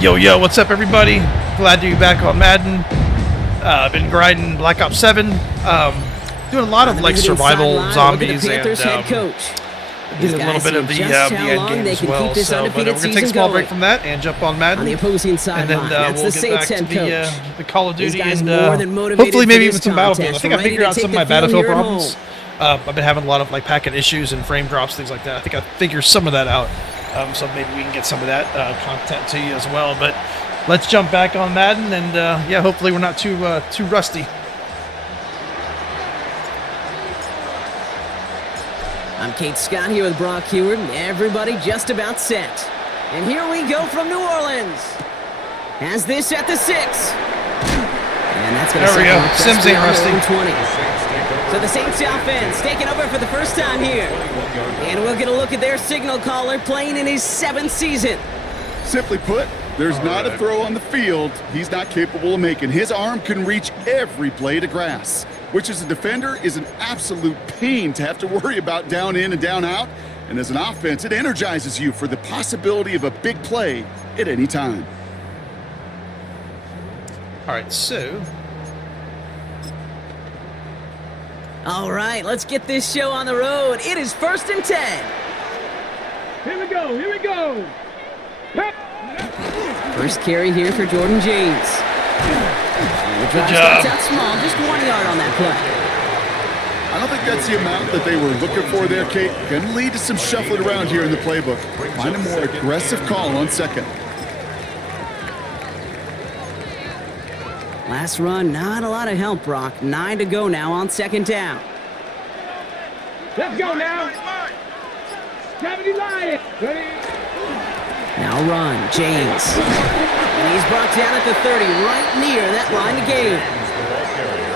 Yo, yo, what's up, everybody? Glad to be back on Madden. I've been grinding Black Ops 7. Doing a lot of like survival zombies and did a little bit of the end game as well. So, but we're going to take a small break from that and jump on Madden. And then we'll get back to the Call of Duty and hopefully maybe even some Battlefield. I think I figured out some of my Battlefield problems. I've been having a lot of like packet issues and frame drops, things like that. I think I figured some of that out. So maybe we can get some of that content to you as well. But let's jump back on Madden, and yeah, hopefully we're not too rusty. I'm Kate Scott here with Brock Heward, and everybody just about set. And here we go from New Orleans. Has this at the 6. And that's going to there we go. Sims ain't rusty. 20. So the Saints offense taking over for the first time here. And we'll get a look at their signal caller playing in his 7th season. Simply put, there's not a throw on the field he's not capable of making. His arm can reach every blade of grass, which as a defender is an absolute pain to have to worry about down in and down out. And as an offense, it energizes you for the possibility of a big play at any time. All right, so... All right, let's get this show on the road. It is 1st and 10. Here we go, here we go. First carry here for Jordan James. And the drive starts out small, just 1 yard on that play. I don't think that's the amount that they were looking for there, Kate. Going to lead to some shuffling around here in the playbook. Find a more aggressive call on second. Last run, not a lot of help, Brock. 9 to go now on 2nd down. Let's go now. Gravity Lion. Ready? Now run, James. And he's brought down at the 30, right near that line of gain.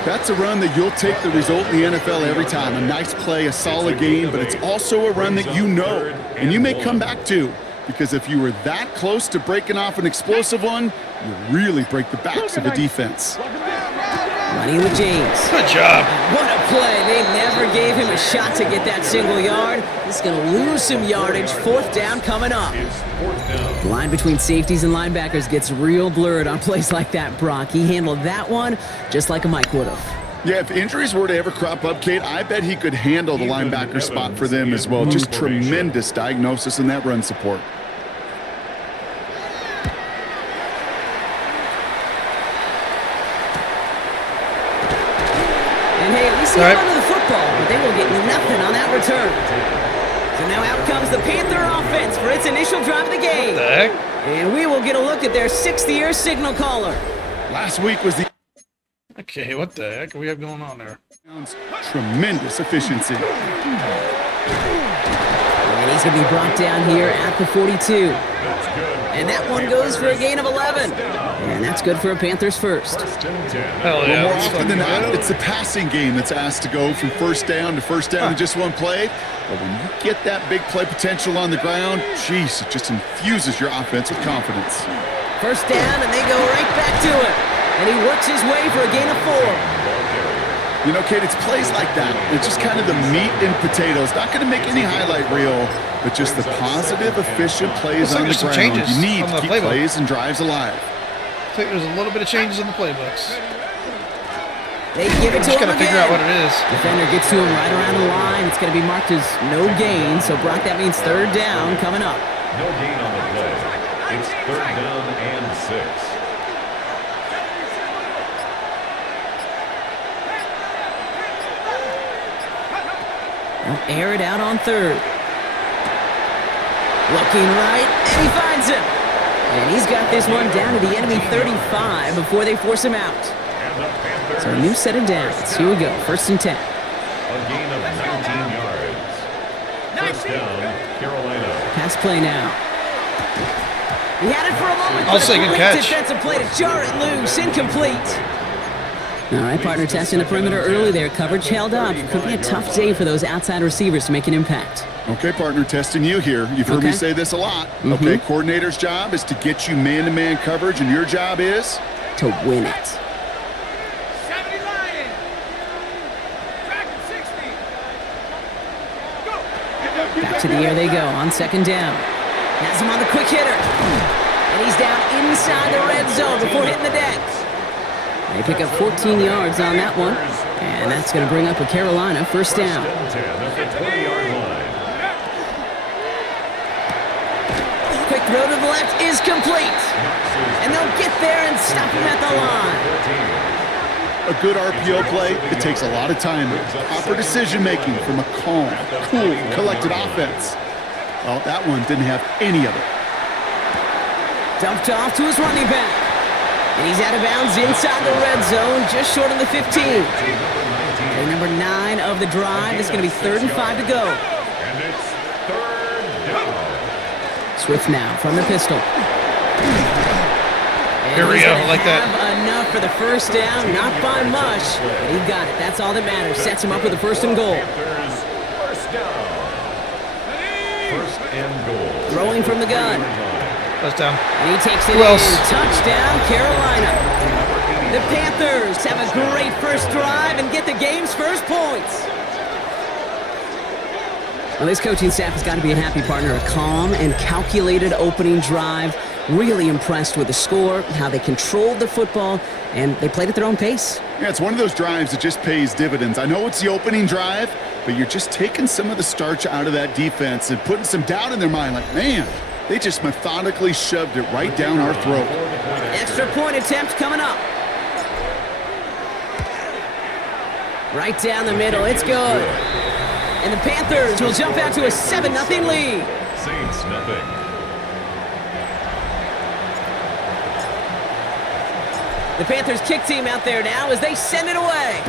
That's a run that you'll take the result in the NFL every time. A nice play, a solid game, but it's also a run that you know, and you may come back to. Because if you were that close to breaking off an explosive one, you really break the backs of the defense. Running with James. Good job. What a play. They never gave him a shot to get that single yard. He's going to lose some yardage. 4th down coming up. The line between safeties and linebackers gets real blurred on plays like that, Brock. He handled that one just like a Mike would have. Yeah, if injuries were to ever crop up, Kate, I bet he could handle the linebacker spot for them as well. Just tremendous diagnosis in that run support. And hey, at least he held onto the football, but they will get nothing on that return. So now out comes the Panther offense for its initial drive of the game. What the heck? And we will get a look at their 6th-year signal caller. Last week was the... Okay, what the heck do we have going on there? Tremendous efficiency. And he's going to be brought down here at the 42. And that one goes for a gain of 11. And that's good for a Panthers first. Hell yeah. Well, more often than not, it's the passing game that's asked to go from first down in just one play. But when you get that big play potential on the ground, geez, it just infuses your offense with confidence. First down, and they go right back to it. And he works his way for a gain of 4. You know, Kate, it's plays like that. It's just kind of the meat and potatoes. Not going to make any highlight reel, but just the positive, efficient plays on the ground. You need to keep plays and drives alive. I think there's a little bit of changes in the playbooks. They give it to him again. Just got to figure out what it is. Defender gets to him right around the line. It's going to be marked as no gain. So, Brock, that means 3rd down coming up. No gain on the play. It's 3rd down and 6. They'll air it out on 3rd. Looking right, and he finds him. And he's got this one down to the enemy 35 before they force him out. So a new set of downs. Here we go, 1st and 10. A gain of 19 yards. 1st down, Carolina. Pass play now. He had it for a moment. I'll say good catch. Defensive play to jar it loose, incomplete. All right, partner, testing the perimeter early there. Coverage held up. Could be a tough day for those outside receivers to make an impact. Okay, partner, testing you here. You've heard me say this a lot. Okay, coordinator's job is to get you man-to-man coverage, and your job is? To win it. Back to the air they go on 2nd down. Has him on the quick hitter. And he's down inside the red zone before hitting the deck. They pick up 14 yards on that one. And that's going to bring up a Carolina first down. Quick throw to the left is complete. And they'll get there and stop him at the line. A good RPO play, it takes a lot of time, proper decision-making from a calm, cool, collected offense. Well, that one didn't have any of it. Dumped off to his running back. And he's out of bounds inside the red zone, just short of the 15. And number 9 of the drive. It's going to be 3rd and 5 to go. And it's 3rd down. Swift now from the pistol. Here we go, like that. Enough for the first down, not by much, but he got it. That's all that matters. Sets him up with a 1st and goal. First down. 1st and goal. Throwing from the gun. Touchdown. And he takes it Who in. else? Touchdown, Carolina. The Panthers have a great first drive and get the game's first points. Well, this coaching staff has got to be a happy partner. A calm and calculated opening drive. Really impressed with the score, how they controlled the football, and they played at their own pace. Yeah, it's one of those drives that just pays dividends. I know it's the opening drive, but you're just taking some of the starch out of that defense and putting some doubt in their mind. Like, man, they just methodically shoved it right down our throat. Extra point attempt coming up. Right down the middle. It's good. And the Panthers will jump out to a 7-0 lead. Saints nothing. The Panthers kick team out there now as they send it away.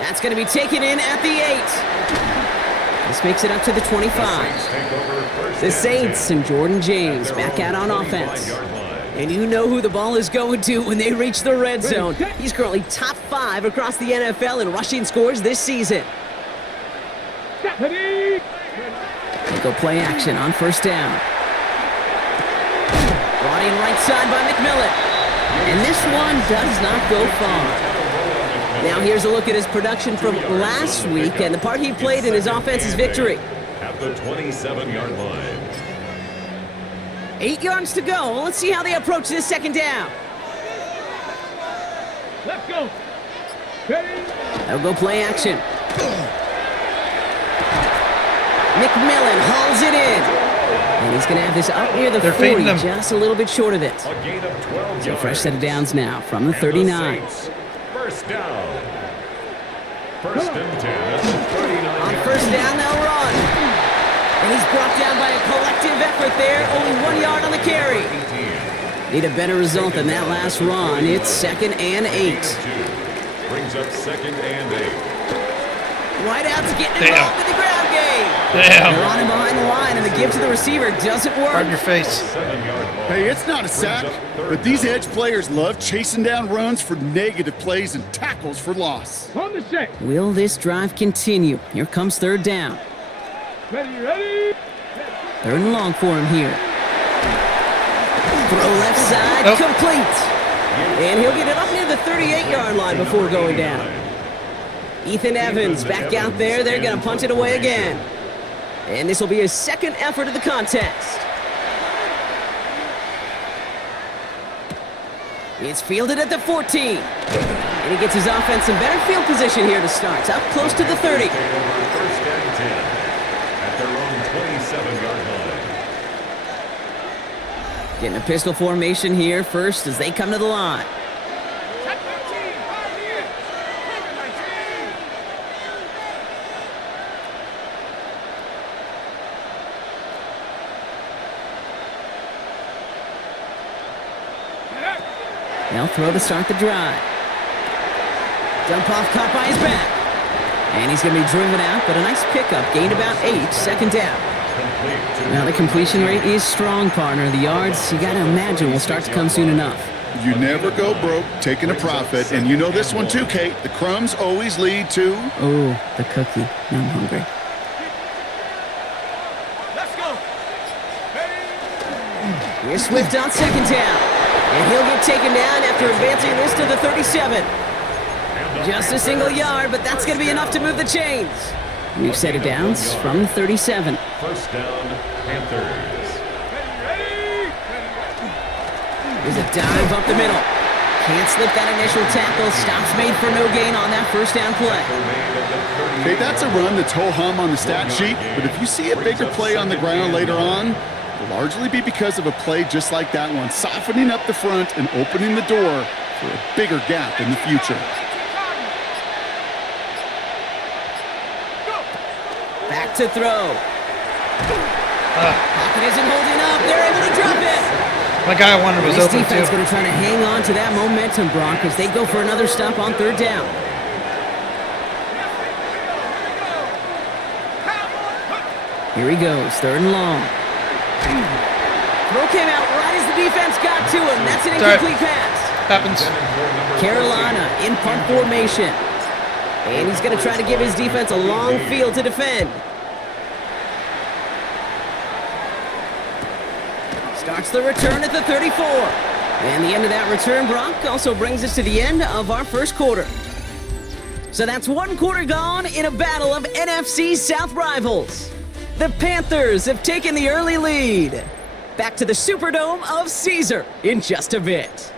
That's going to be taken in at the 8. This makes it up to the 25. The Saints and Jordan James back out on offense. And you know who the ball is going to when they reach the red zone. He's currently top 5 across the NFL in rushing scores this season. They go play action on first down. Brought in right side by McMillan. And this one does not go far. Now here's a look at his production from last week and the part he played in his offense's victory. At the 27-yard line. 8 yards to go. Let's see how they approach this second down. Let's go. Ready? They'll go play action. McMillan hauls it in. And he's going to have this up near the 40, just a little bit short of it. A gain of 12 So fresh set of downs now from the 39. First down. 1st and 10 at the 39. On first down, they'll run. And he's brought down by a collective effort there. Only 1 yard on the carry. Need a better result than that last run. It's 2nd and 8. Brings up 2nd and 8. Wideouts getting involved in the ground game. Damn. They're on him behind the line, and the give to the receiver doesn't work. Right in your face. 7-yard ball. Hey, it's not a sack, but these edge players love chasing down runs for negative plays and tackles for loss. On the set. Will this drive continue? Here comes third down. Ready? 3rd and long for him here. Throw left side, Nope. complete. And he'll get it up near the 38-yard line before going down. Ethan Evans back out there. They're going to punch it away again. And this will be his 2nd effort of the contest. It's fielded at the 14. And he gets his offense in better field position here to start. Up close to the 30. 1st and 10 at their own 27-yard line. Getting a pistol formation here first as they come to the line. They'll throw to start the drive. Dump off caught by his back. And he's going to be driven out, but a nice pickup. Gained about 8, 2nd down. Now the completion rate is strong, partner. The yards, you got to imagine, will start to come soon enough. You never go broke taking a profit, and you know this one too, Kate. The crumbs always lead to... Oh, the cookie. Now I'm hungry. Let's go. Ready? Here's Swift on 2nd down. And he'll get taken down after advancing this to the 37. Just a single yard, but that's going to be enough to move the chains. New set of downs from 37. First down, Panthers. There's a dive up the middle. Can't slip that initial tackle. Stops made for no gain on that first down play. Okay, that's a run that's ho-hum on the stat sheet, but if you see a bigger play on the ground later on, it'll largely be because of a play just like that one, softening up the front and opening the door for a bigger gap in the future. Back to throw. Pocket isn't holding up. They're able to drop it. The guy I wanted was This open defense too. going to try to hang on to that momentum, Brock, as they go for another stop on third down. Here he goes, third and long. Throw came out right as the defense got to him. That's an incomplete pass. Happens. Carolina in punt formation. And he's going to try to give his defense a long field to defend. Starts the return at the 34. And the end of that return, Brock, also brings us to the end of our first quarter. So that's one quarter gone in a battle of NFC South rivals. The Panthers have taken the early lead. Back to the Superdome of Caesar in just a bit.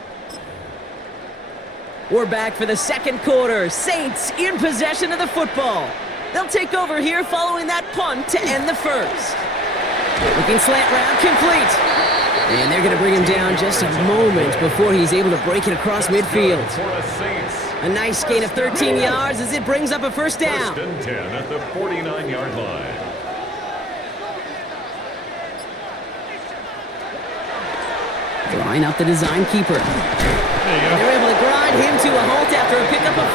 We're back for the second quarter. Saints in possession of the football. They'll take over here following that punt to end the first. Looking slant route complete. And they're going to bring him down just a moment before he's able to break it across midfield. A nice gain of 13 yards as it brings up a first down. First and 10 at the 49-yard line. Drawing out the design keeper. They're able to grind him to a halt after a pickup of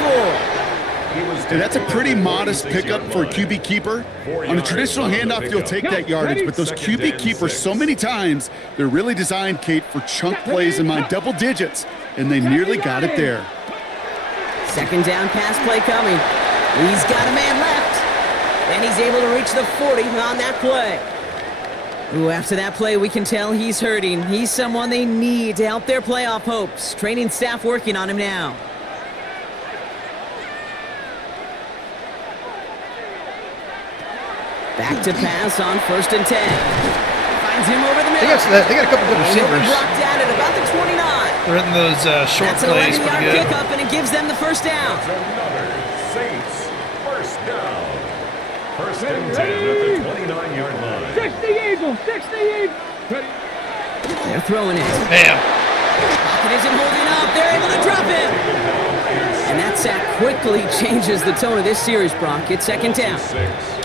4. And that's a pretty modest pickup for a QB keeper. On a traditional handoff, you'll take that yardage, but those QB keepers, so many times, they're really designed, Kate, for chunk plays in my double digits, and they nearly got it there. Second down pass play coming. He's got a man left, and he's able to reach the 40 on that play. Ooh, after that play, we can tell he's hurting. He's someone they need to help their playoff hopes. Training staff working on him now. Back to pass on first and 10. Finds him over the middle. They got a couple good receivers. Blocked out at about the 29. They're hitting those short That's an plays 11-yard pretty good. pickup, and it gives them the first down. Another Saints first down. First and 10 at the 29-yard line. 60 Eagles, 60 Eagles. Ready. They're throwing it. Bam. Pocket isn't holding up. They're able to drop it. And that sack quickly changes the tone of this series, Brock. It's second down.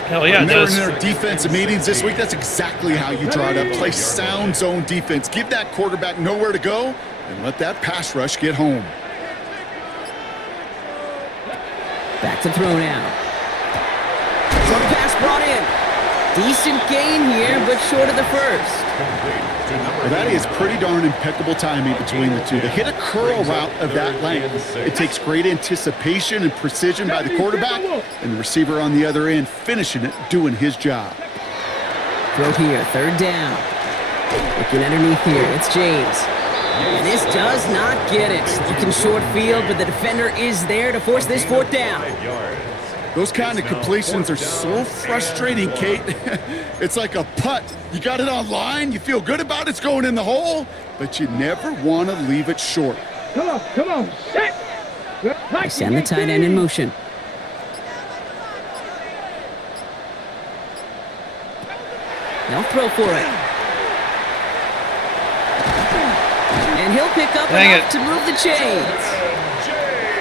Hell yeah, it When they were does. in their defensive meetings this week, that's exactly how you draw it up. Play sound zone defense. Give that quarterback nowhere to go, and let that pass rush get home. Back to throw now. Short pass brought in. Decent gain here, but short of the first. Well, that is pretty darn impeccable timing between the two. To hit a curl route of that length, it takes great anticipation and precision by the quarterback, and the receiver on the other end finishing it, doing his job. Throw here, third down. Looking underneath here, it's James. And this does not get it. Looking short field, but the defender is there to force this fourth down. Those kind of completions are so frustrating, Kate. It's like a putt. You got it on line, you feel good about it's going in the hole, but you never want to leave it short. Come on, set. They send the tight end in motion. They'll throw for it. And he'll pick up Dang enough it. to move the chains.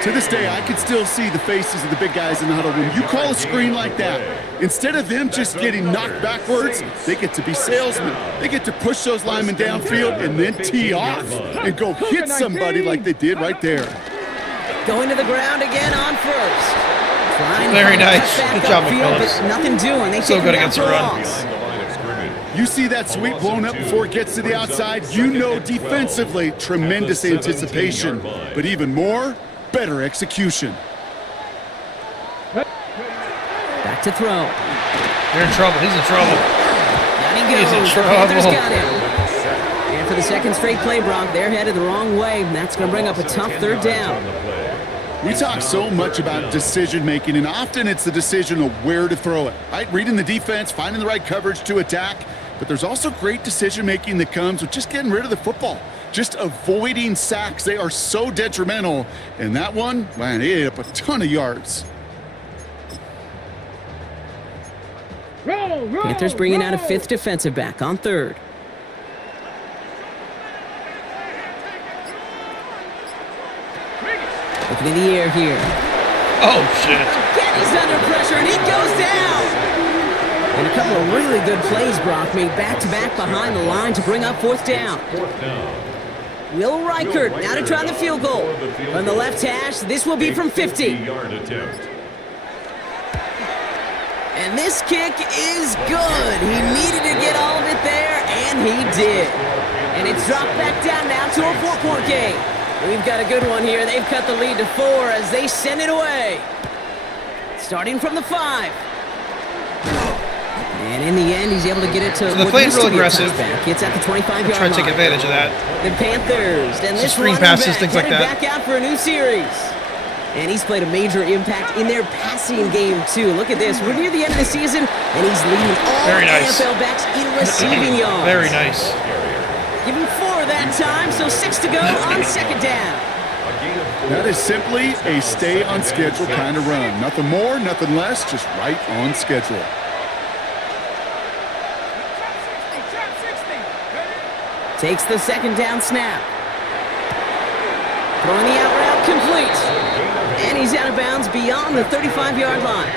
To this day, I can still see the faces of the big guys in the huddle room. You call a screen like that, instead of them just getting knocked backwards, they get to be salesmen. They get to push those linemen downfield and then tee off and go hit somebody like they did right there. Going to the ground again on first. Trying to Very find a nice. cutback Good job, upfield, McMillan. but nothing doing. They So take good him down against the for a run. loss. The line of scrimmage. You see that sweep blown up before it gets to the outside, you know defensively, tremendous anticipation, but even more, better execution. Back to throw. You're in trouble. He's in trouble. Down he He's in goes. The trouble. Panthers got him. And for the second straight play, Brock, they're headed the wrong way. And that's going to bring up a tough third down. We talk so much about decision-making, and often it's the decision of where to throw it, right? Reading the defense, finding the right coverage to attack, but there's also great decision-making that comes with just getting rid of the football, just avoiding sacks. They are so detrimental, and that one, man, it ate up a ton of yards. Panthers bringing out a 5th defensive back on 3rd. Looking in the air here. Oh, shit. Again, he's under pressure, and he goes down. And a couple of really good plays Brock made back-to-back behind the line to bring up 4th down. Will Reichert now to try the field goal. From the left hash, this will be from 50. And this kick is good. He needed to get all of it there, and he did. And it's dropped back down now to a 4-point game. We've got a good one here. They've cut the lead to 4 as they send it away. Starting from the 5. And in the end, he's able to get it to so the play's real aggressive. It's at the 25-yard line. Try to take advantage of that. The Panthers and this screen passes, things like that. Back out for a new series. And he's played a major impact in their passing game, too. Look at this. We're near the end of the season, and he's leading all NFL backs in receiving yards. Very nice. Give him 4 that time, so 6 to go on 2nd down. That is simply a stay-on-schedule kind of run. Nothing more, nothing less, just right on schedule. Takes the 2nd down snap. Throwing the out route complete. And he's out of bounds beyond the 35-yard line.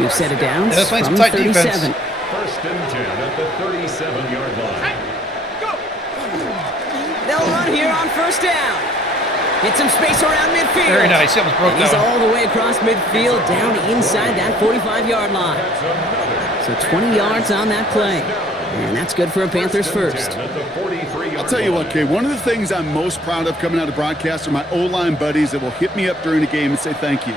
We've set it down from the 37. Defense. 1st and 10 at the 37-yard line. They'll run here on 1st down. Get some space around midfield. Very nice. He almost broke He's down. all the way across midfield, down inside that 45-yard line. So 20 yards on that play. And that's good for a Panthers first. I'll tell you what, Kay, one of the things I'm most proud of coming out of broadcast are my O-line buddies that will hit me up during the game and say thank you.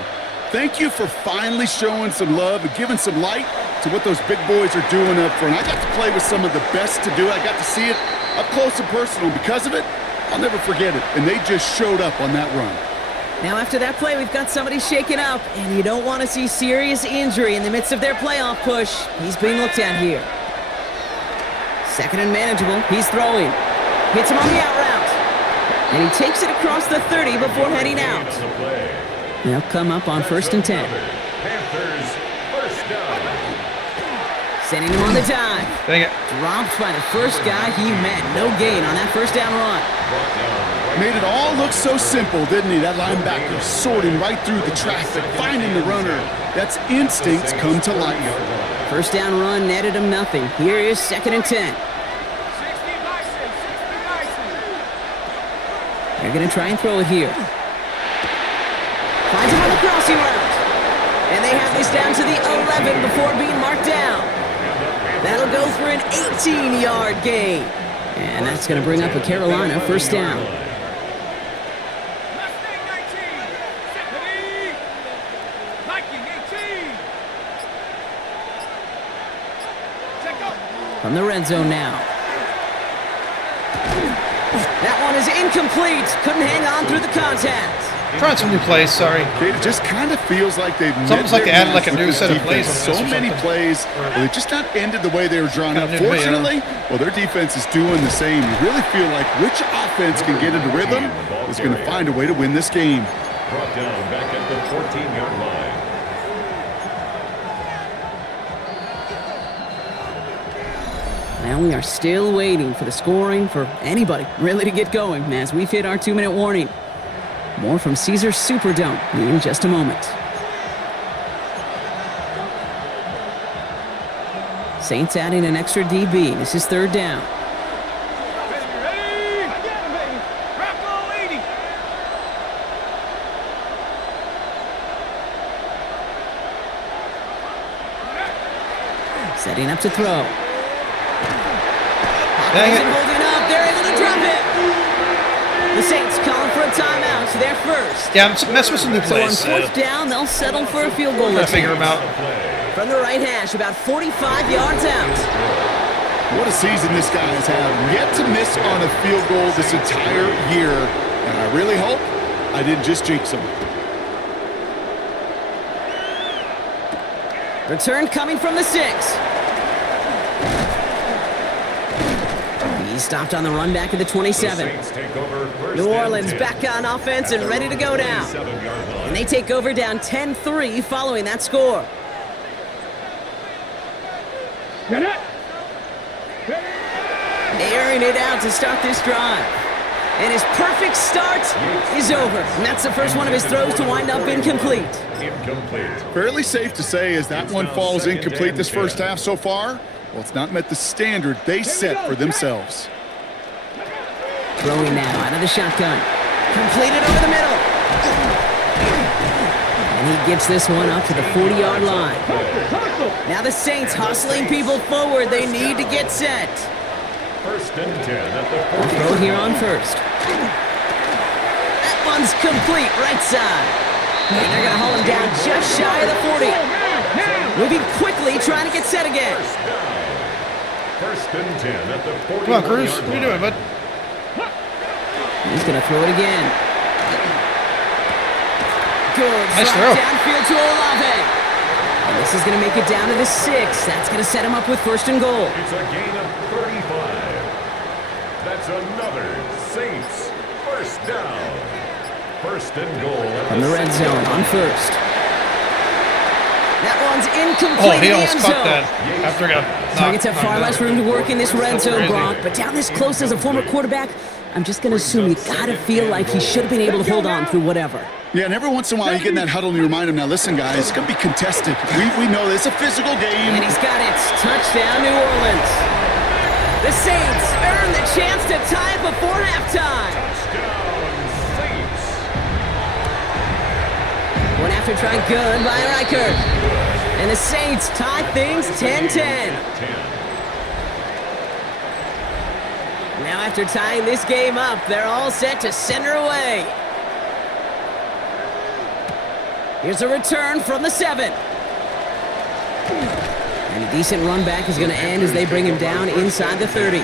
Thank you for finally showing some love and giving some light to what those big boys are doing up front. I got to play with some of the best to do it. I got to see it up close and personal. Because of it, I'll never forget it. And they just showed up on that run. Now after that play, we've got somebody shaken up, and you don't want to see serious injury in the midst of their playoff push. He's being looked at here. 2nd and manageable. He's throwing. Hits him on the out route. And he takes it across the 30 before heading out. They'll come up on 1st and 10. Panthers, 1st down. Sending him on the dive. Dang it. Dropped by the first guy he met. No gain on that 1st down run. Made it all look so simple, didn't he? That linebacker sorting right through the traffic, finding the runner. That's instincts come to life. 1st down run netted him nothing. Here is 2nd and 10. They're going to try and throw it here. Finds him on the crossing route. And they have this down to the 11 before being marked down. That'll go for an 18-yard gain. And that's going to bring up a Carolina 1st down. From the red zone now. That one is incomplete. Couldn't hang on through the contact. Trying some new plays, sorry. It just kind of feels like they've It's almost like they added like a new set of plays. So many plays, they've just not ended the way they were drawn up. Fortunately, well, their defense is doing the same. You really feel like which offense can get into rhythm is going to find a way to win this game. Brought down back at the 14-yard line. Now we are still waiting for the scoring for anybody really to get going as we've hit our 2-minute warning. More from Caesars Superdome in just a moment. Saints adding an extra DB. This is 3rd down. Setting up to throw. Dang it. Holding up. They're able to drop it. The Saints calling for a timeout. So they're first. Yeah, I'm messing with some new So on plays. 4th down, they'll settle for a field goal. Trying to figure them out. From the right hash, about 45 yards out. What a season this guy has had. Yet to miss on a field goal this entire year. And I really hope I didn't just jinx him. Return coming from the 6. He stopped on the run back at the 27. New Orleans back on offense and ready to go down. And they take over down 10-3 following that score. Airing it out to start this drive. And his perfect start is over. And that's the first one of his throws to wind up incomplete. Fairly safe to say as that one falls incomplete this first half so far, well, it's not met the standard they set for themselves. Throwing now out of the shotgun. Completed over the middle. And he gets this one up to the 40-yard line. Now the Saints hustling people forward. They need to get set. First and 10 at the We'll throw here on first. That one's complete, right side. And they're going to haul him down just shy of the 40. Moving quickly, trying to get set again. First and 10 at the 40. Come on, Cruz. What are you doing, bud? He's going to throw it again. Good. Nice Slot throw. downfield to Olave. And this is going to make it down to the 6. That's going to set him up with first and goal. It's a gain of 35. That's another Saints first down. First and goal. From the red zone on first. That one's incomplete. Oh, he in the almost end caught zone. that after I got Targets have far less room to work in this red zone, Crazy. Brock. But down this close as a former quarterback, I'm just going to assume you got to feel like he should have been able to hold on through whatever. Yeah, and every once in a while you get in that huddle and you remind him, now listen, guys, it's going to be contested. We know this. It's a physical game. And he's got it. Touchdown, New Orleans. The Saints earn the chance to tie before halftime. Touchdown, Saints. One after try, good by Riker. And the Saints tie things 10-10. Now after tying this game up, they're all set to center away. Here's a return from the 7. And a decent run back is going to end as they bring him down inside the 30.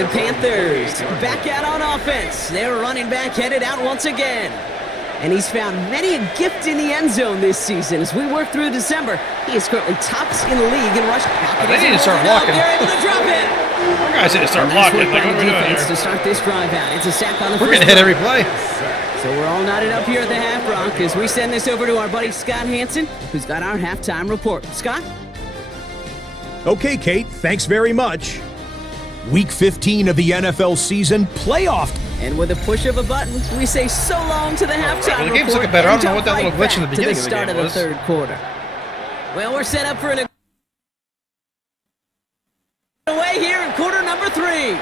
The Panthers back out on offense. Their running back headed out once again. And he's found many a gift in the end zone this season. As we work through December, he is currently tops in the league in rush. They need to start blocking. They're able to drop it. You guys need to start Nice blocking. work Like, by what are the we doing defense here? to start this drive out. It's a sack on the We're first getting hit one. every play. So we're all knotted up here at the half, Brock, as we send this over to our buddy Scott Hansen, who's got our halftime report. Scott? Okay, Kate, thanks very much. Week 15 of the NFL season, playoff. And with a push of a button, we say so long to the halftime Well, the game's report looking better. I and don't know what that jump little glitch in the right back beginning to of the the start game of the was. third quarter. Well, we're set up for an away here in quarter number 3.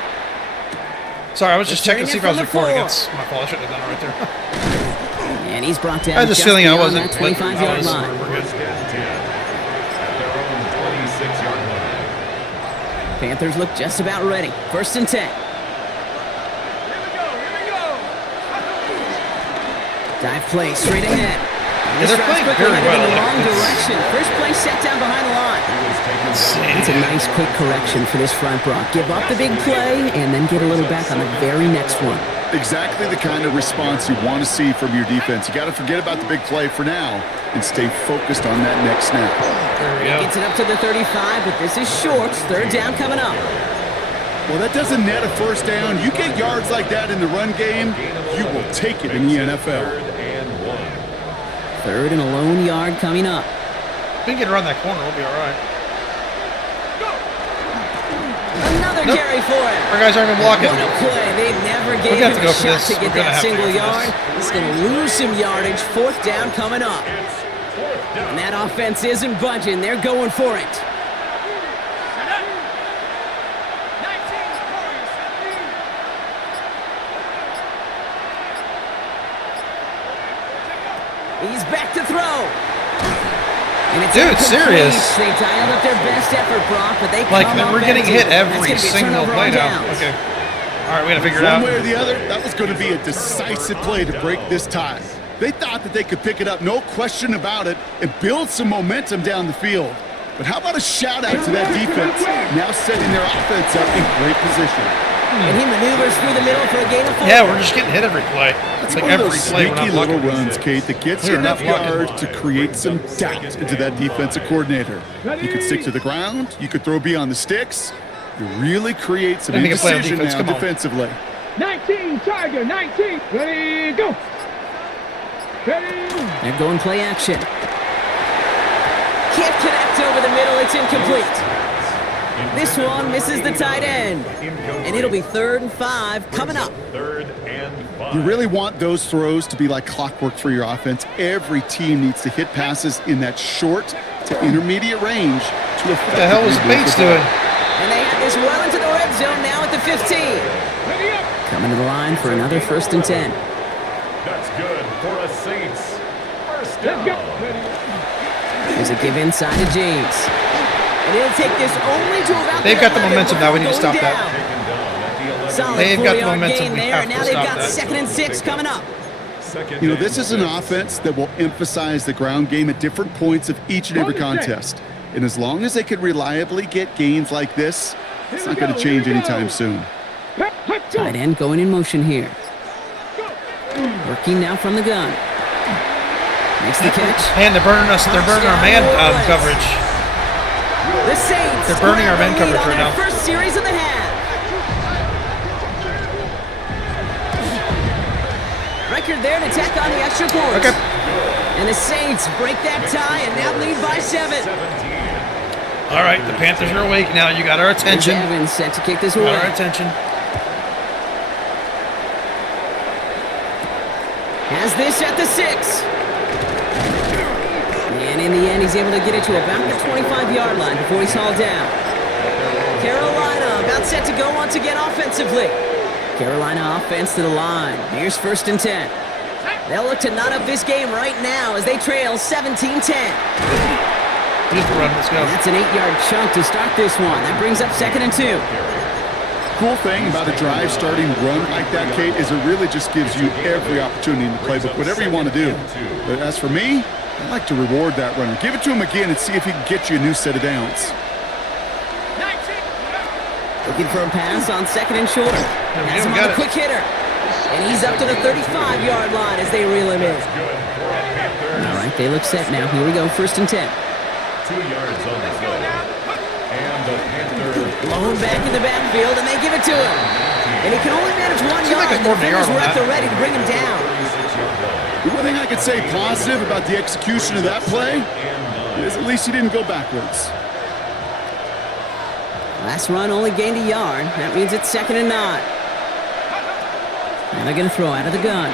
Sorry, I was just checking to see if I was Returning it recording. from the It's my fault. I shouldn't have done it right there. And he's brought down I had this just feeling I beyond wasn't. that but 25-yard line. We're good. First and 10 at their own 26-yard line. Panthers look just about ready. First and 10. Dive play straight ahead. This they're drive's playing quickly very headed in well. the wrong It's- direction. First play set down behind the line. It's a nice quick correction for this front, Brock. Give up the big play and then get a little back on the very next one. Exactly the kind of response you want to see from your defense. You got to forget about the big play for now and stay focused on that next snap. There we go. Gets it up to the 35, but this is short. Third down coming up. Well, that doesn't net a first down. You get yards like that in the run game, you will take it in the NFL. Third and 1. Third and a lone yard coming up. If we can get around that corner, we'll be all right. Another Nope. carry for him. Our guys aren't even blocking. What a play. They never gave gonna have him to a go for shot this. to We're get gonna that have to single go for yard. this. He's going to lose some yardage. Fourth down coming up. And that offense isn't budging. They're going for it. He's back to throw. And it's Dude, incomplete. serious? They dialed up their best effort, Brock, but they Like, come up we're getting empty. hit That's every gonna be a single turnover play on now. downs. Okay. All right, we got to figure it One out. way or the other, that was going to be a decisive play to break this tie. They thought that they could pick it up, no question about it, and build some momentum down the field. But how about a shout-out to that defense, now setting their offense up in great position. And he maneuvers through the middle for a gain of 4. Yeah, we're just getting hit every play. It's like One of every those play we're sneaky not little blocking. runs, Kate, that gets We are enough not blocking. yards to create some doubt into that defensive coordinator. You could stick to the ground. You could throw beyond the sticks. You really create some Make a play on indecision defense. now Come on. defensively. 19, Tiger, 19. Ready, go. Ready. They're going play action. Can't connect over the middle. It's incomplete. This one misses the tight end. And it'll be 3rd and 5 coming up. 3rd and 5. You really want those throws to be like clockwork for your offense. Every team needs to hit passes in that short to intermediate range to What the hell is Bates doing? And they have this well into the red zone now at the 15. Ready up. Coming to the line for another 1st and 10. That's good for a Saints. First Let's go. down. Ready. There's a give inside to James. And it'll take this only to about They've got the 11 momentum now. We need to going stop that. down. Taken down at the 11. Solid They've got the 4-yard momentum. gain We there, have and to now they've stop got that. 2nd and 6 coming up. Second You know, and this is an offense that will emphasize the ground game at different points of each and every contest. And as long as they can reliably get gains like this, it's not going to change anytime soon. Tight end going in motion here. Working now from the gun. Makes the catch. And they're burning us. They're burning our man coverage. The Saints They're burning our man grab the lead coverage on right their now. First series of the half. Record there to tack on the extra point. Okay. And the Saints break that tie and now lead by 7. All right, the Panthers are awake now. You got our There's attention. Evans set to kick this Got away. our attention. Has this at the 6. And in the end, he's able to get it to about the 25-yard line before he's hauled down. Carolina about set to go once again offensively. Carolina offense to the line. Here's 1st and 10. They'll look to knot up this game right now as they trail 17-10. Here's the run. Let's go. That's an 8-yard chunk to start this one. That brings up 2nd and 2. Cool thing about a drive starting run like that, Kate, is it really just gives you every opportunity in the playbook, whatever you want to do. But as for me, I'd like to reward that runner. Give it to him again and see if he can get you a new set of downs. Looking for a pass on 2nd and short. Has him on got the it. quick hitter. And he's up to the 35-yard line as they reel him in. All right, they look set now. Here we go, 1st and 10. 2 yards on the go. And the Panthers Blown back in the backfield, and they give it to him. And he can only manage 1 Seemed like yard. it's The more than a defenders yard on were at the that. ready to bring him down. The one thing I could say positive about the execution of that play is at least he didn't go backwards. Last run only gained a yard. That means it's 2nd and 9. Now they're going to throw out of the gun.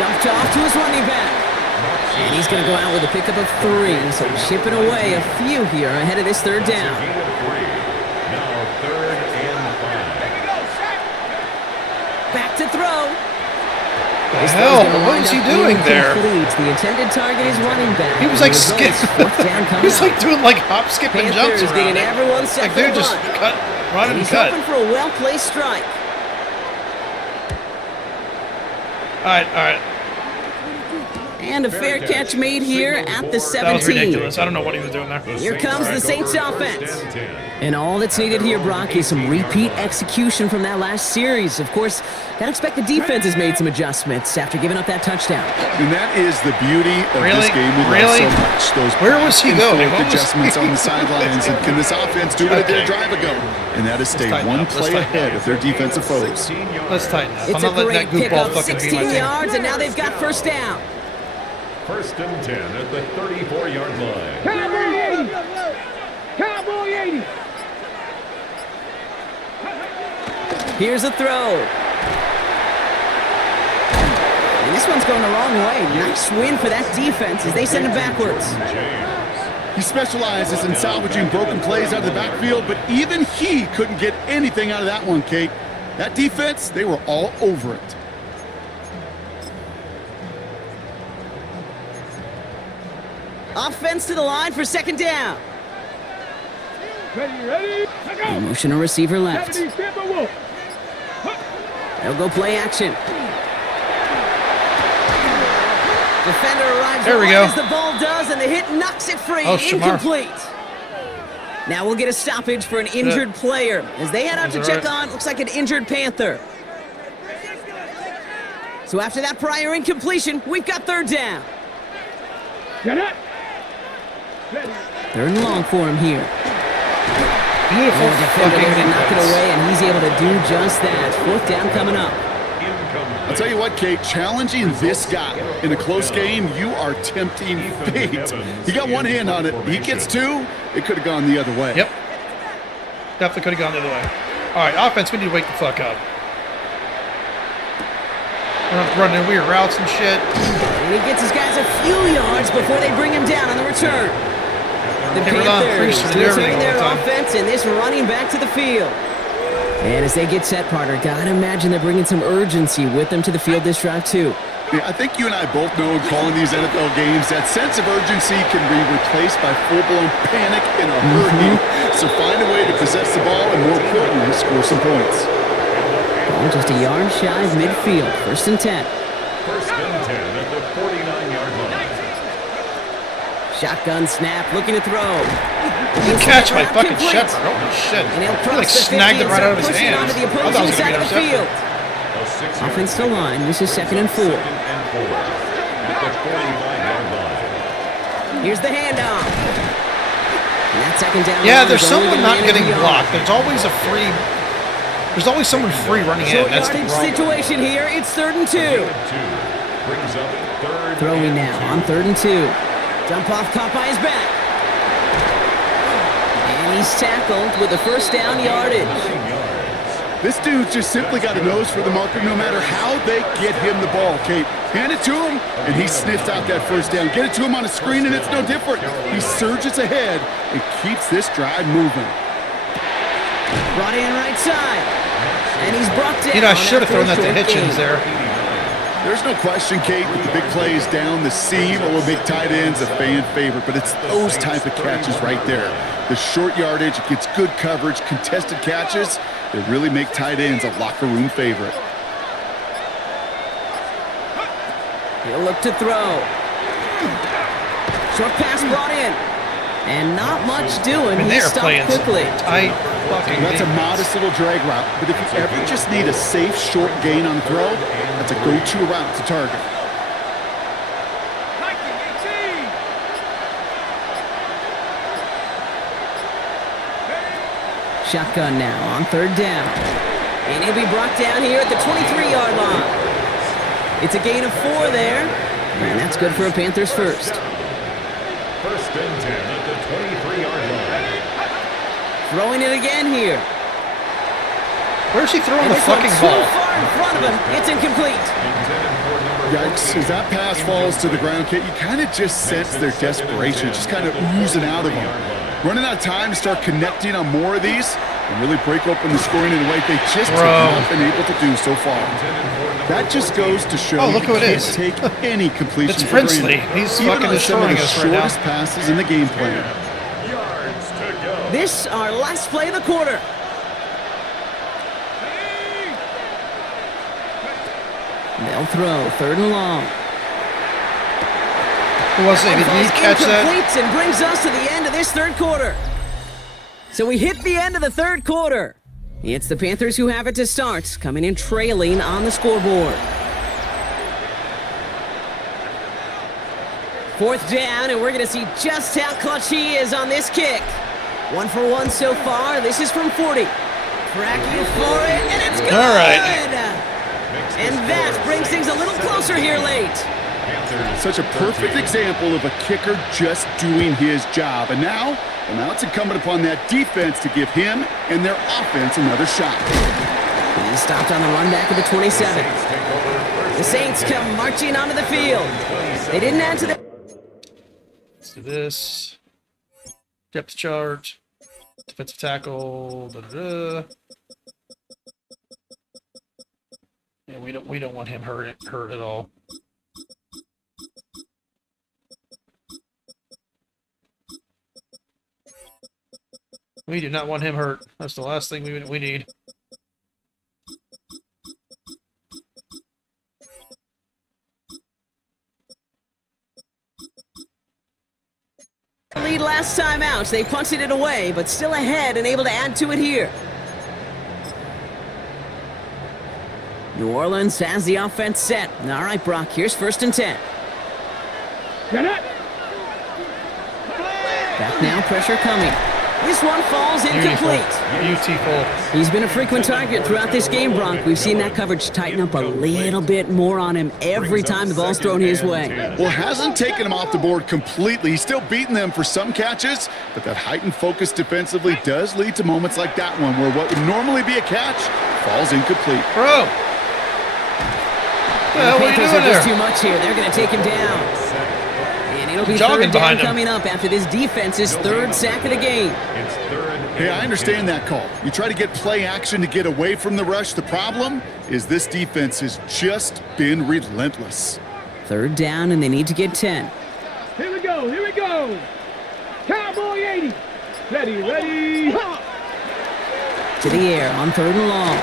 Dumped off to his running back. And he's going to go out with a pickup of 3. So chipping away a few here ahead of this 3rd down. now 3rd and 5. Back to throw. The hell? What was he doing there? The intended target is running back. He was like The result is 4th down He coming was like up. doing like hop, skip, and jumps Panthers around getting it. everyone set Like for dude, the just run. cut, run And and he's cut. hoping for a well-placed strike. All right. And a fair catch made here at the 17. That was ridiculous. I don't know what he was doing there. Here comes the Saints offense. And all that's needed here, Brock, is some repeat execution from that last series. Of course, gotta expect the defense has made some adjustments after giving up that touchdown. And that is the beauty of Really? this game we Really? love so much. Those Where was he back and going? forth What was adjustments he on the sidelines. And can this offense do what it did a Okay. drive ago? And that is stay tighten one up. Let's play tighten ahead up. of their defensive foes. Let's tighten up. It's I'm a not letting great that goofball pickup, fucking be 16 my team. yards, and now they've got 1st down. 1st and 10 at the 34-yard line. Cowboy 80. Cowboy 80. Here's a throw. And this one's going the wrong way. Nice win for that defense as they send it backwards. He specializes in salvaging broken plays out of the backfield, but even he couldn't get anything out of that one, Kate. That defense, they were all over it. Offense to the line for 2nd down. Ready. Let's go. Motion a receiver left. 70 Timberwolf. They'll go play action. Defender arrives There we right go. as the ball does, and the hit knocks it free. Oh, Shamar. Incomplete. Now we'll get a stoppage for an injured player as they head out to check on, looks like an injured Panther. So after that prior incompletion, we've got third down. Get it. Third and long for him here. Beautiful Defender there to knock it away, and he's able to do just that. Fourth down coming up. I'll tell you what, Kate, challenging this guy in a close game, you are tempting fate. He got one hand on it. He gets two, it could have gone the other way. Yep. Definitely could have gone the other way. All right, offense, we need to wake the fuck up. We're not running weird routes and shit. And he gets his guys a few yards before they bring him down on the return. The Panthers returning their offense, and this running back to the field. And as they get set, partner, gotta imagine they're bringing some urgency with them to the field this drive, too. Yeah, I think you and I both know in calling these NFL games that sense of urgency can be replaced by full-blown panic in a hurry. So find a way to possess the ball and, more importantly, score some points. Ball just a yard shy of midfield. First and 10. First and 10 at the 49-yard line. Shotgun snap, looking to throw. Good catch by fucking Shepard. Holy shit. And he'll He like cross the snagged 50 it right out of his push it hands. onto the I thought it opposing was going side to of be the intercepted. field. Offense to line. This is second and 4. Second and 4 at the 45-yard line. Here's the handoff. And that second down. Yeah, line there's is only someone gonna not be getting a yard. blocked. There's always a free. There's always someone free running in. Short That's the yardage problem. situation here. It's third and 2. Brings up third. Throwing now on third and 2. Dump off caught by his back. And he's tackled with the first down yardage. This dude's just simply got a nose for the marker no matter how they get him the ball, Kate. Hand it to him, and he sniffs out that first down. Get it to him on a screen, and it's no different. He surges ahead and keeps this drive moving. Brought in right side. And he's brought down. You know, I should have thrown that to after a short Hitchens gain. there. There's no question, Kate, that the big plays down the seam or big tight ends a fan favorite, but it's those type of catches right there. The short yardage, it gets good coverage, contested catches, they really make tight ends a locker room favorite. He'll look to throw. Short pass brought in. And not much doing. I mean, He they're stopped playing some quickly. tight fucking That's a games. modest little drag route, but if you ever just need a safe short gain on the throw, that's a go-to route to target. Shotgun now on third down. And he'll be brought down here at the 23-yard line. It's a gain of 4 there. And that's good for a Panthers first. First and 10 at the 23-yard line. Throwing it again here. Where's he throwing And the this one fucking too ball? far in front of him. It's incomplete. Yikes, as that pass falls to the ground, Kate, you kind of just sense their desperation, just kind of oozing out of them. Running out of time to start connecting on more of these and really break open the scoring in a way they just have not been able to do so far. That just goes to show Oh, look you who it can't is. take any completion It's for Princely. granted. He's Even fucking on some of destroying the us right now. shortest passes in the game plan. Yards to go. This our last play of the quarter. They'll throw third and long. Who was it? Did he catch that? Incompletes and brings us to the end of this third quarter. So we hit the end of the third quarter. It's the Panthers who have it to start, coming in trailing on the scoreboard. Fourth down, and we're going to see just how clutch he is on this kick. 1 for 1 so far. This is from 40. Tracking for it, and it's good! All right. And that brings things a little closer here late. Such a perfect example of a kicker just doing his job. And now it's incumbent upon that defense to give him and their offense another shot. He stopped on the run back of the 27. The Saints come marching onto the field. They didn't add to the... Let's do this. Depth chart. Defensive tackle. Yeah, we don't want him hurt at all. We do not want him hurt. That's the last thing we need. Lead lead last time out. They punted it away, but still ahead and able to add to it here. New Orleans has the offense set. All right, Brock, here's 1st and 10. Back now, pressure coming. This one falls incomplete. Beautiful. He's been a frequent target throughout this game, Bronk. We've seen that coverage tighten up a little bit more on him every time the ball's thrown his way. Well, hasn't taken him off the board completely. He's still beating them for some catches, but that heightened focus defensively does lead to moments like that one where what would normally be a catch falls incomplete. Bro. The Panthers are just too much here. They're going to take him down. And it'll be 3rd down coming up after this defense's 3rd sack of the game. Hey, I understand that call. You try to get play action to get away from the rush. The problem is this defense has just been relentless. 3rd down, and they need to get 10. Here we go, here we go. Cowboy 80. Ready, ha! To the air on 3rd and long.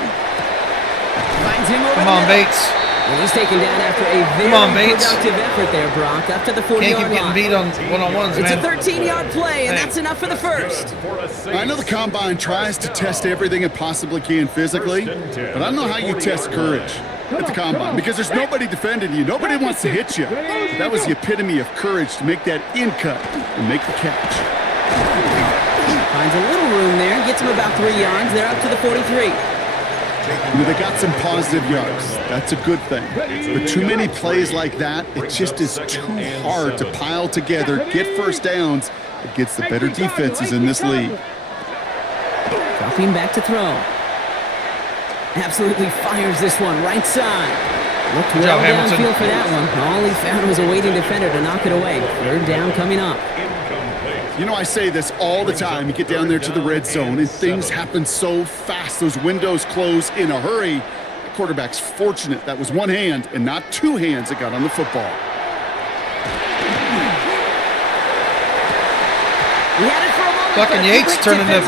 Finds him over Come on, Bates. And he's taken down after a very productive effort there, Brock, up to the 40-yard line. Can't keep getting beat on one-on-ones, man. It's a 13-yard play, and that's enough for the 1st. I know the Combine tries to test everything it possibly can physically, but I don't know how you test courage at the Combine because there's nobody defending you. Nobody wants to hit you. But that was the epitome of courage to make that in-cut and make the catch. Finds a little room there, gets him about 3 yards. They're up to the 43. You know, they got some positive yards. That's a good thing. But too many plays like that, it just is too hard to pile together, get 1st downs against the better defenses in this league. Dropping back to throw. Absolutely fires this one right side. Looked well downfield for that one. All he found was a waiting defender to knock it away. 3rd down coming up. You know, I say this all the time. You get down there to the red zone, and things happen so fast. Those windows close in a hurry. The quarterback's fortunate that was one hand and not 2 hands that got on the football. He had it for a moment. Fucking Yates turning to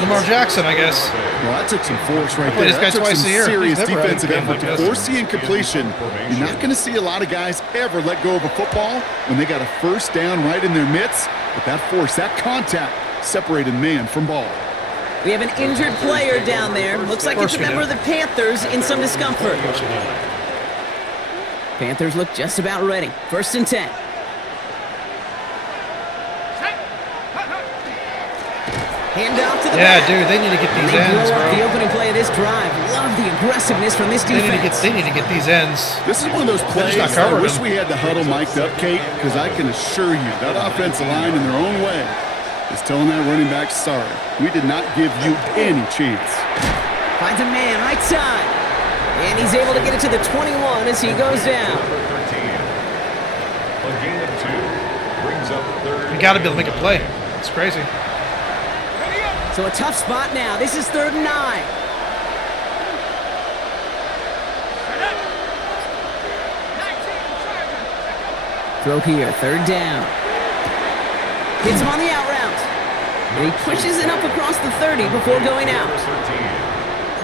Lamar Jackson, I guess. Well, that took some force right there. This guy that took twice some a year. serious He's never had a defensive game effort like to this. force the incompletion. You're not going to see a lot of guys ever let go of a football when they got a 1st down right in their midst. But that force, that contact, separated man from ball. We have an injured player down there. Looks like it's a member of the Panthers in some discomfort. Panthers look just about ready. 1st and 10. Hand off to the back. Dude, they need to get these ends, bro. The opening play of this drive. Love the aggressiveness from this defense. They need to get these ends. This is one of those plays I wish we had the huddle mic'd up, Kate, because I can assure you that offensive line in their own way is telling that running back, sorry, we did not give you any chance. Finds a man right side. And he's able to get it to the 21 as he goes down. You got to be able to make a play. It's crazy. So a tough spot now. This is 3rd and 9. Throw here, 3rd down. Hits him on the out route. And he pushes it up across the 30 before going out.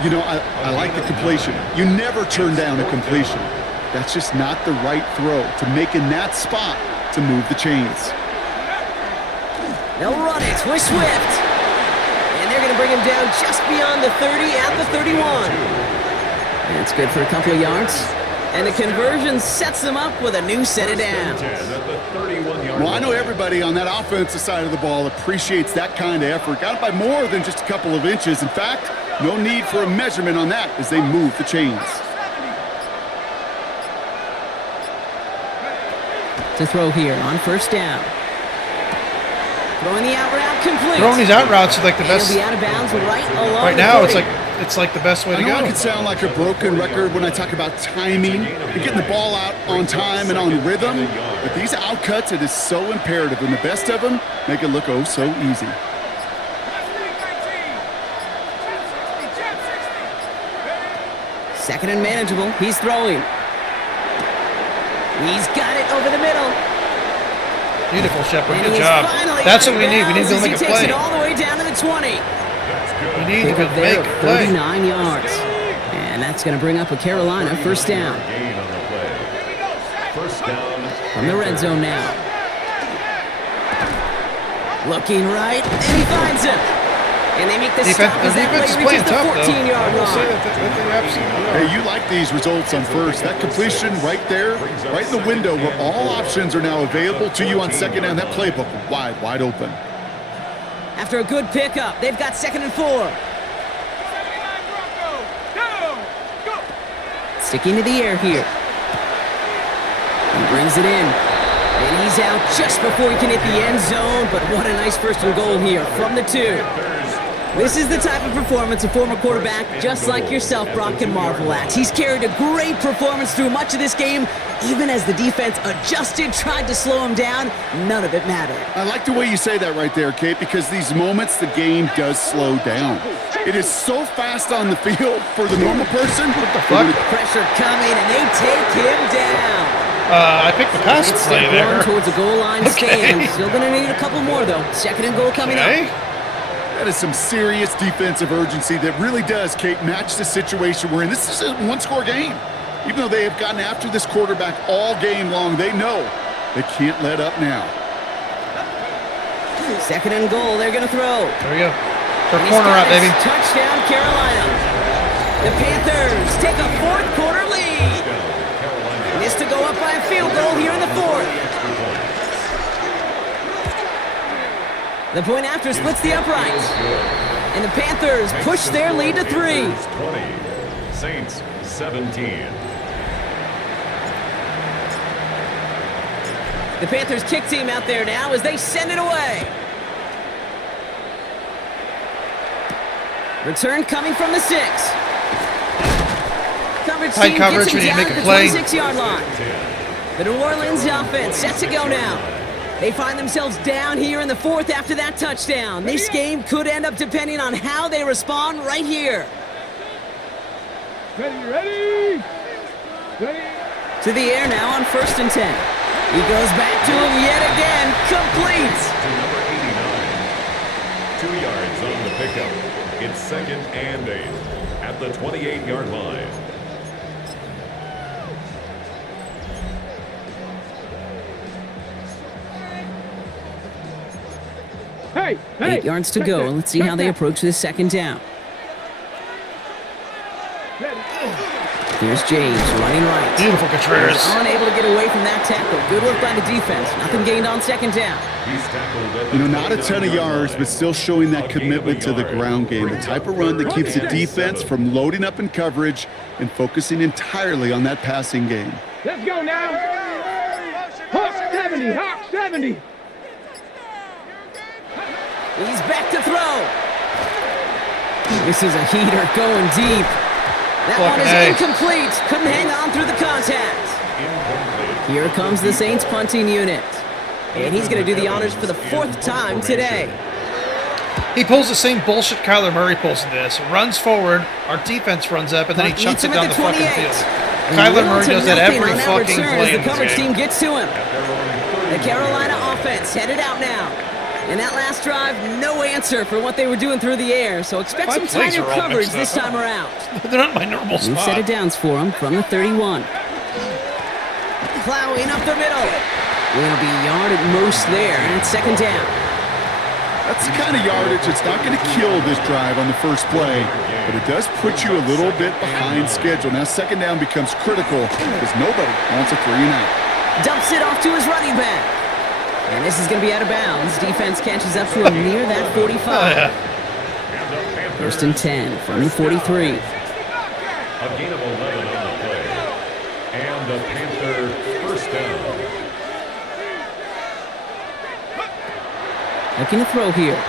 You know, I like the completion. You never turn down a completion. That's just not the right throw to make in that spot to move the chains. They'll run it with Swift. And they're going to bring him down just beyond the 30 at the 31. And it's good for a couple of yards. And the conversion sets them up with a new set of downs. Well, I know everybody on that offensive side of the ball appreciates that kind of effort. Got it by more than just a couple of inches. In fact, no need for a measurement on that as they move the chains. To throw here on 1st down. Throwing the out route complete. Throwing these out routes is like the best. He'll be out of bounds right along right now, it's like the best way to go. I know it can sound like a broken record when I talk about timing and getting the ball out on time and on rhythm, but these outcuts, it is so imperative, and the best of them make it look oh so easy. Second and manageable. He's throwing. He's got it over the middle. Beautiful, Shepard. And Good job. That's what we need. We need to make a play. He takes it all the way down to the 20. We need to make a play. 39 yards. And that's going to bring up a Carolina 1st down. From the red zone now. Looking right, and he finds him. And they make the stop as that play reaches the 14-yard line. Hey, you like these results on first. That completion right there, right in the window where all options are now available to you on second down. That playbook wide open. After a good pickup, they've got 2nd and 4. Sticking to the air here. He brings it in. And he's out just before he can hit the end zone. But what a nice 1st and goal here from the 2. This is the type of performance a former quarterback just like yourself, Brock, can marvel at. He's carried a great performance through much of this game. Even as the defense adjusted, tried to slow him down, none of it mattered. I like the way you say that right there, Kate, because these moments the game does slow down. It is so fast on the field for the normal person. What the fuck? Pressure coming, and they take him down. I picked the pass play there. Towards the goal line stand. Still going to need a couple more, though. 2nd and goal coming up. That is some serious defensive urgency that really does, Kate, match the situation we're in. This is a one-score game. Even though they have gotten after this quarterback all game long, they know they can't let up now. 2nd and goal, they're going to throw. There we go. Third corner out, baby. Touchdown, Carolina. The Panthers take a 4th quarter lead. Missed to go up by a field goal here in the 4th. The point after splits the uprights. And the Panthers push their lead to 3. 20, Saints 17. The Panthers kick team out there now as they send it away. Return coming from the 6. Coverage Tight team coverage gets him when you down make at a the play. 26-yard line. The New Orleans offense set to go now. They find themselves down here in the 4th after that touchdown. This game could end up depending on how they respond right here. Ready. To the air now on 1st and 10. He goes back to him yet again. Complete. To number 89. 2 yards on the pickup. It's 2nd and 8 at the 28-yard line. Hey, 8 yards to go. Let's see how they approach this 2nd down. Here's James running right. Beautiful Contreras. Unable to get away from that tackle. Good work by the defense. Nothing gained on 2nd down. He's tackled at the Not a ton of yards, but still showing that commitment to the ground game. The type of run that keeps the defense from loading up in coverage and focusing entirely on that passing game. Let's go now. Hawk 70, Hawk 70. He's back to throw. This is a heater going deep. That one is incomplete. Couldn't hang on through the contact. Here comes the Saints punting unit. And he's going to do the honors for the 4th time today. He pulls the same bullshit Kyler Murray pulls in this. Runs forward, our defense runs up, and then he chucks it down the fucking field. Kyler Murray does that every fucking play in the coverage this game. team gets to him. The Carolina offense headed out now. And that last drive, no answer for what they were doing through the air. So expect My some plays tighter are all coverage mixed this up. time around. They're not my normal New spot. set of downs for him from the 31. Plowing up the middle. Will be a yard at most there, and it's 2nd down. That's the kind of yardage that's not going to kill this drive on the first play, but it does put you a little bit behind schedule. Now 2nd down becomes critical because nobody wants a 3 and out. Dumps it off to his running back. And this is going to be out of bounds. Defense catches up to him near that 45. 1st and 10 from the 43. A gain of 11 on the play. And the Panther 1st down. Looking to throw here.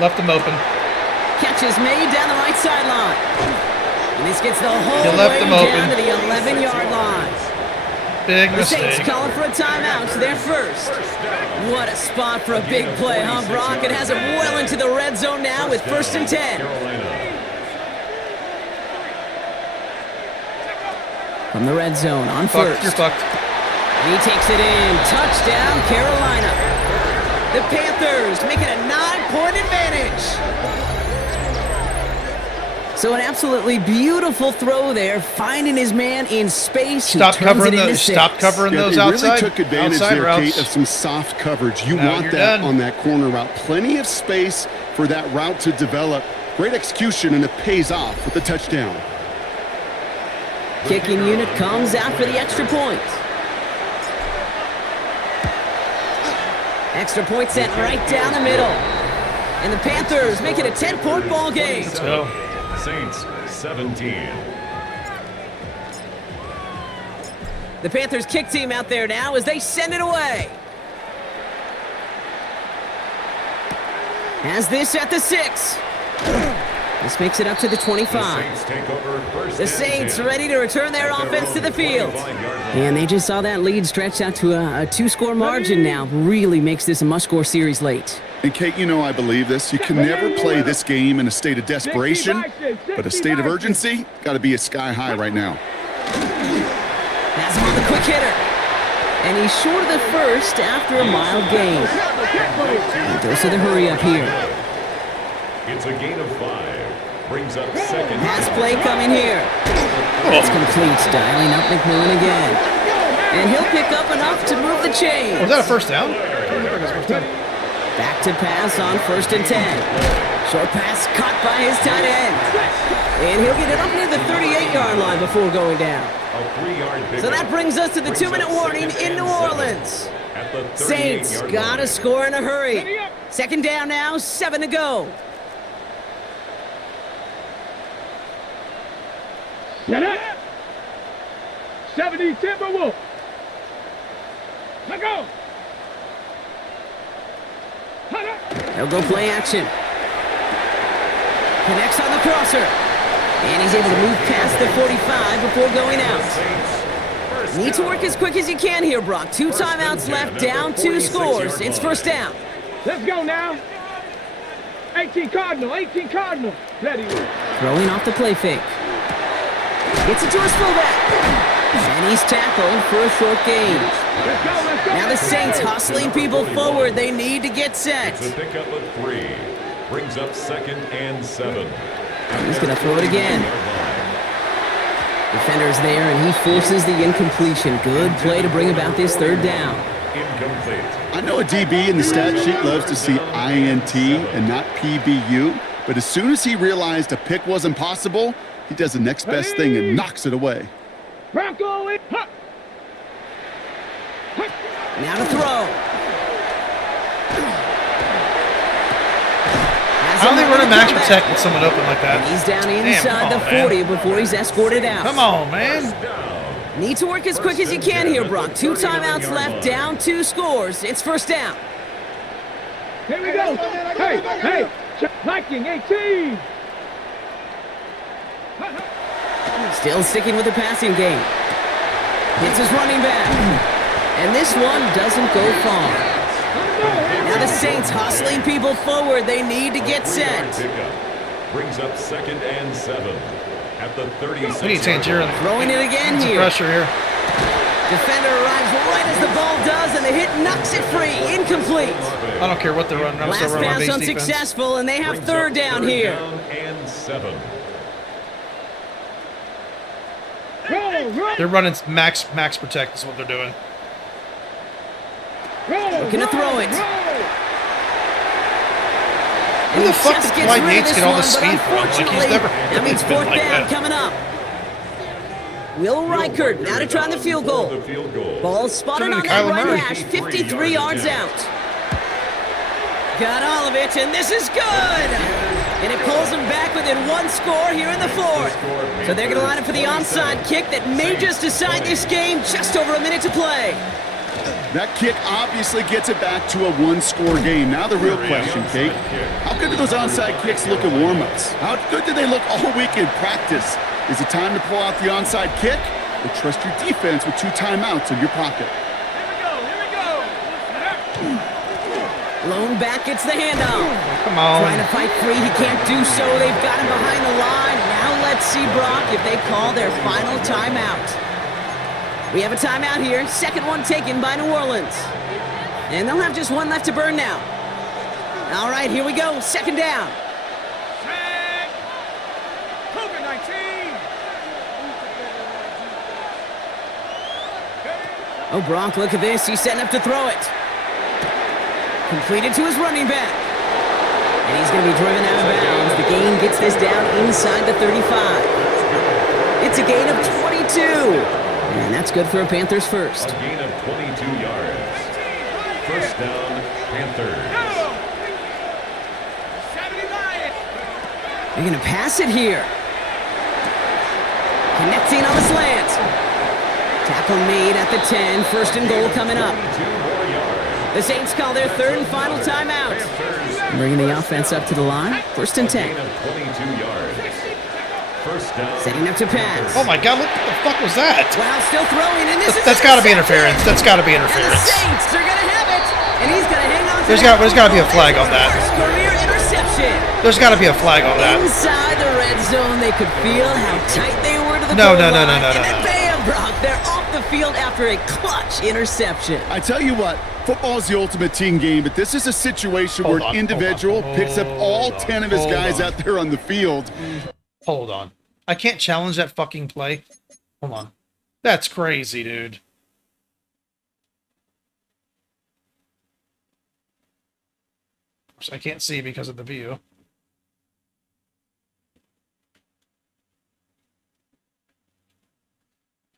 Left him open. Catch is made down the right sideline. And this gets the whole You left way them down open. to the 11-yard line. Big The Saints mistake. calling for a timeout. Their first. What a spot for a big play, huh, Brock? It has him well into the red zone now with 1st and 10. From the red zone on Fucked. 1st. You're fucked. He takes it in. Touchdown, Carolina. The Panthers making a 9-point advantage. So an absolutely beautiful throw there, finding his man in space. Stop covering those. Stop covering those outside. They really took advantage there, routes. Kate, of some soft coverage. You Now want you're that done. on that corner route. Plenty of space for that route to develop. Great execution, and it pays off with the touchdown. Kicking unit comes out for the extra point. Extra point sent right down the middle. And the Panthers make it a 10-point ball game. Let's go. Saints 17. The Panthers kick team out there now as they send it away. Has this at the 6. This makes it up to the 25. The Saints ready to return their offense to the field. And they just saw that lead stretch out to a 2-score margin now. Really makes this a must-score series late. And Kate, you know I believe this. You can never play this game in a state of desperation, but a state of urgency got to be sky high right now. Has him on the quick hitter. And he's short of the first after a mild gain. And goes to the hurry up here. It's a gain of 5. Brings up second. Pass play coming here. It's complete. Dialing up McMillan again. And he'll pick up enough to move the chains. Was that a first down? Back to pass on 1st and 10. Short pass caught by his tight end. And he'll get it up near the 38-yard line before going down. A 3-yard pickup. So that brings us to the 2-minute warning in New Orleans. At the Saints 38-yard got to line. score in a hurry. 2nd down now, 7 to go. Set up. 70 Timberwolves. Let go. They'll go play action. Connects on the crosser. And he's able to move past the 45 before going out. Need to work as quick as you can here, Brock. 2 timeouts left, down 2 scores. It's 1st down. Let's go now. 18 Cardinal, 18 Cardinal. Ready. Throwing off the play fake. Gets it to his fullback. And he's tackled for a short gain. Let's go, let's go. Now the Saints hustling people forward. They need to get set. It's a pickup of 3. Brings up 2nd and 7. He's going to throw it again. Defender's there, and he forces the incompletion. Good play to bring about this 3rd down. Incomplete. I know a DB in the stat sheet loves to see INT and not PBU, but as soon as he realized a pick wasn't possible, he does the next best thing and knocks it away. Bronco in. Now to throw. How do they run a max protect with someone open like that? He's down Damn, inside come the on, 40 man. before he's escorted out. Come on, man. Need to work as quick as you can here, Brock. 2 timeouts left, down 2 scores. It's 1st down. Here we go. Hey. Viking 18. Still sticking with the passing game. Hits his running back. And this one doesn't go far. Now the Saints hustling people forward. They need to get set. Pickup. Brings up 2nd and 7. At the 36. We need Tangier in the Throwing it again here. pressure here. Defender arrives right as the ball does, and the hit knocks it free. Incomplete. I don't care what they're running. I'm still Last running my pass base defense. unsuccessful, and they have Brings 3rd up down 3rd here. down and 7. Roll. They're running max protect is what they're doing. Looking to throw it. Where the fuck Just did gets Dwight rid of Yates this get all one, this but speed from? Like, he's unfortunately, never that means been 4th like down that. coming up. Will Reichert now to try the field goal. The field goal. Ball spotted Turn on to that Kyler right Murray. hash, 53 yards out. Got all of it, and this is good. And it pulls them back within 1 score here in the 4th. So they're going to line up for the onside kick that may just decide this game. Just over a minute to play. That kick obviously gets it back to a 1-score game. Now the real question, Kate, how good do those onside kicks look at warm-ups? How good do they look all week in practice? Is it time to pull out the onside kick or trust your defense with 2 timeouts in your pocket? Lone back gets the handoff. Come on. Trying to fight free, he can't do so. They've got him behind the line. Now let's see, Brock, if they call their final timeout. We have a timeout here. 2nd one taken by New Orleans. And they'll have just 1 left to burn now. All right, here we go. 2nd down. Oh, Bronk, look at this. He's setting up to throw it. Completed to his running back. And he's going to be driven out of bounds. The gain gets this down inside the 35. It's a gain of 22. And that's good for a Panthers first. A gain of 22 yards. First down, Panthers. They're going to pass it here. Connecting on the slant. Tackle made at the 10. First and goal coming up. The Saints call their third and final timeout. Bringing the offense up to the line. First and 10. Setting up to pass. Oh my God, what the fuck was that? Wow, still throwing, and this is That's got to be interference. That's got to be And the interference. Saints are going to have it. And he's going to hang on to There's got to be a flag on that. First career interception. There's got to be a flag on that. Inside the red zone, they could feel how tight they were to the No, goal no, no, no, line. no, And no, then no. bam, Brock, they're off the field after a clutch interception. I tell you what, football is the ultimate team game, but this is a situation where an individual picks up all 10 of his guys out there on the field. Hold on. I can't challenge that fucking play. Hold on. That's crazy, dude. I can't see because of the view.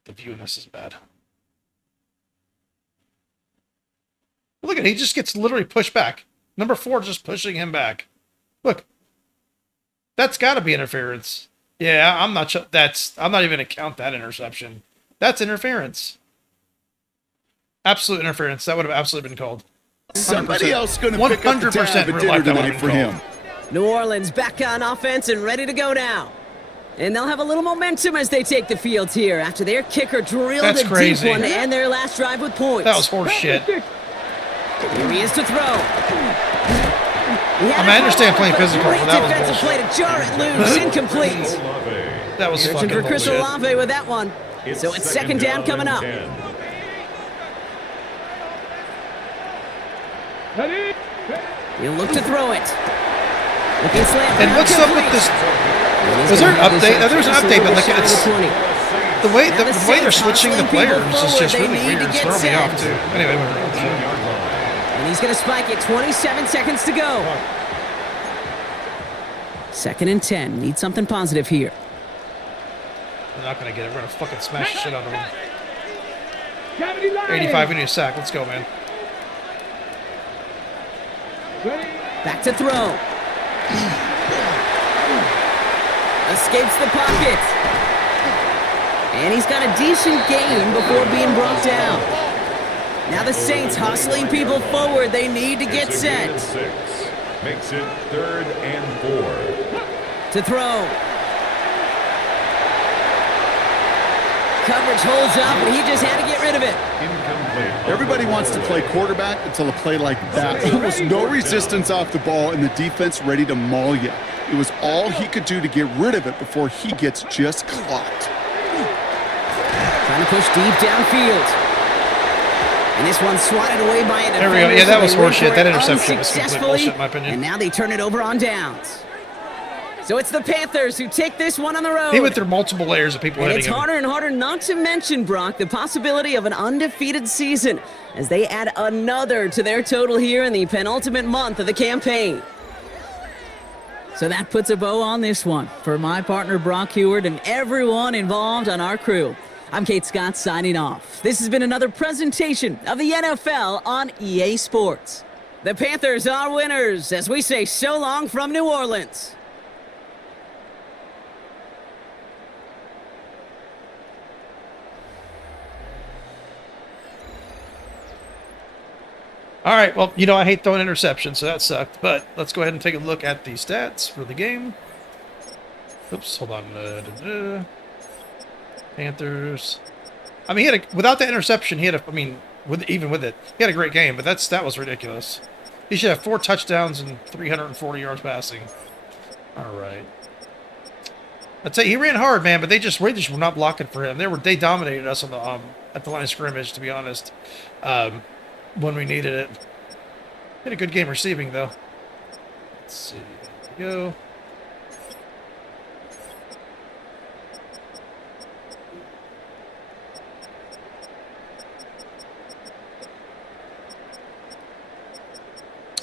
The view in this is bad. Look at it. He just gets literally pushed back. Number 4 just pushing him back. Look. That's got to be interference. Yeah, I'm not sure. I'm not even going to count that interception. That's interference. Absolute interference. That would have absolutely been called. 100%. Somebody else going to pick up the tab at dinner tonight for him. New Orleans back on offense and ready to go now. And they'll have a little momentum as they take the field here after their kicker drilled That's a crazy. deep one to end their last drive with points. That was horse shit. Here he is to throw. I understand playing physical, but that was defensive play to jar it loose, incomplete. That was Searching fucking for Chris bullshit. Olave with that one. So it's second down coming up. Ready? He'll look to throw it. Looking slant. And what's up with this? Was there an update? There's an update, but like it's the way they're switching the players is just really weird. It's throwing me off too. Anyway, and he's going to spike it. 27 seconds to go. Second and 10. Need something positive here. we're not gonna get it. We're gonna fucking smash the shit out of them. 85. 85, we need a sack. Let's go, man. Ready? Back to throw. Escapes the pocket. And he's got a decent gain before being brought down. Now the Saints hustling people forward. They need to get set. Makes it 3rd and 4. To throw. Coverage holds up, and he just had to get rid of it. Incomplete. Everybody wants to play quarterback until a play like that. There was no resistance off the ball and the defense ready to maul you. It was all he could do to get rid of it before he gets just clocked. Trying to push deep downfield. And this one swatted away by a defender. There we go. Yeah, that was so they went horseshit. for That it interception was complete unsuccessfully, bullshit, in my opinion. And now they turn it over on downs. So it's the Panthers who take this one on the road. He went through multiple layers of people And hitting it's him. harder and harder not to mention, Brock, the possibility of an undefeated season as they add another to their total here in the penultimate month of the campaign. So that puts a bow on this one. For my partner, Brock Heward, and everyone involved on our crew, I'm Kate Scott signing off. This has been another presentation of the NFL on EA Sports. The Panthers are winners as we say so long from New Orleans. All right, well, you know, I hate throwing interceptions, so that sucked. But let's go ahead and take a look at the stats for the game. Oops, hold on. Panthers. I mean, without the interception, even with it, he had a great game, but that was ridiculous. He should have 4 touchdowns and 340 yards passing. All right. I'd say he ran hard, man, but they just were not blocking for him. They dominated us on the at the line of scrimmage, to be honest. When we needed it. Had a good game receiving, though. Let's see. There we go.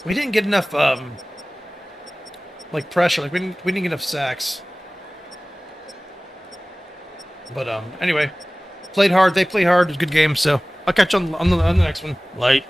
We didn't get enough, like, pressure. Like, we didn't get enough sacks. But, anyway. Played hard. They played hard. It was a good game, so I'll catch you on the next one. Light.